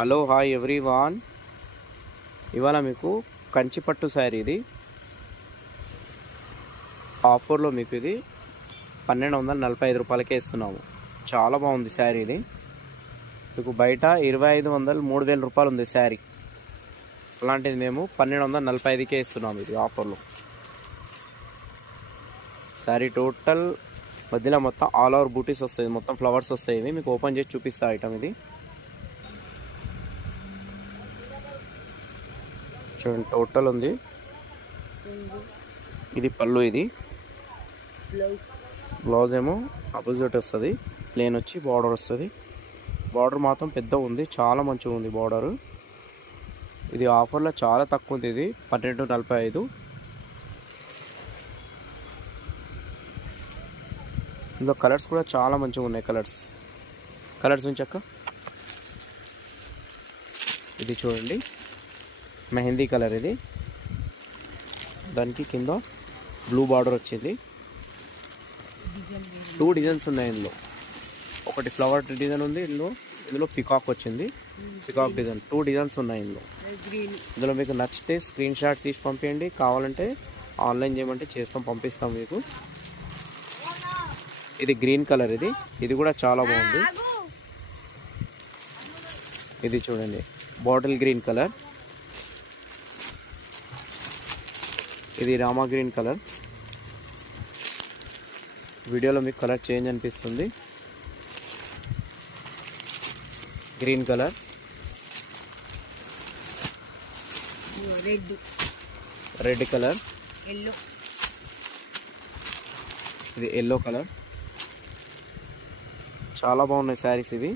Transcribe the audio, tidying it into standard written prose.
Hello hi everyone. ఇవాళ మీకు కంచిపట్టు శారీ ఇది ఆఫర్లో మీకు ఇది 1245 రూపాయలకే ఇస్తున్నాము. చాలా బాగుంది శారీ. ఇది మీకు బయట 2500 3000 రూపాయలు ఉంది శారీ. అలాంటిది మేము 1245కే ఇస్తున్నాము ఇది ఆఫర్లో. శారీ టోటల్ మధ్యలో మొత్తం ఆల్ ఓవర్ బూటీస్ వస్తాయి, మొత్తం ఫ్లవర్స్ వస్తాయి. ఇవి మీకు ఓపెన్ చేసి చూపిస్తా ఐటమ్. ఇది చూడండి, టోటల్ ఉంది. ఇది పళ్ళు, ఇది బ్లౌజ్ ఏమో ఆపోజిట్ వస్తుంది, ప్లేన్ వచ్చి బార్డర్ వస్తుంది. బార్డర్ మాత్రం పెద్ద ఉంది, చాలా మంచిగా ఉంది బార్డర్. ఇది ఆఫర్లో చాలా తక్కువ ఉంది. ఇది 1245. ఇందులో కలర్స్ కూడా చాలా మంచిగా ఉన్నాయి. కలర్స్ ఉంచక్క. ఇది చూడండి, మెహందీ కలర్. ఇది దానికి కింద బ్లూ బార్డర్ వచ్చింది. 2 డిజైన్స్ ఉన్నాయి ఇందులో. ఒకటి ఫ్లవర్ డిజైన్ ఉంది, ఇందులో పికాక్ వచ్చింది. పికాక్ డిజైన్ 2 డిజైన్స్ ఉన్నాయి ఇందులో మీకు నచ్చితే స్క్రీన్ షాట్ తీసి పంపించండి. కావాలంటే ఆన్లైన్ చేయమంటే చేస్తాం, పంపిస్తాం మీకు. ఇది గ్రీన్ కలర్. ఇది కూడా చాలా బాగుంది. ఇది చూడండి, బాటిల్ గ్రీన్ కలర్. ఇది రామా గ్రీన్ కలర్. వీడియోలో మీకు కలర్ చేంజ్ అనిపిస్తుంది. గ్రీన్ కలర్, రెడ్ కలర్, ఇది ఎల్లో కలర్. చాలా బాగున్నాయి శారీస్ ఇవి.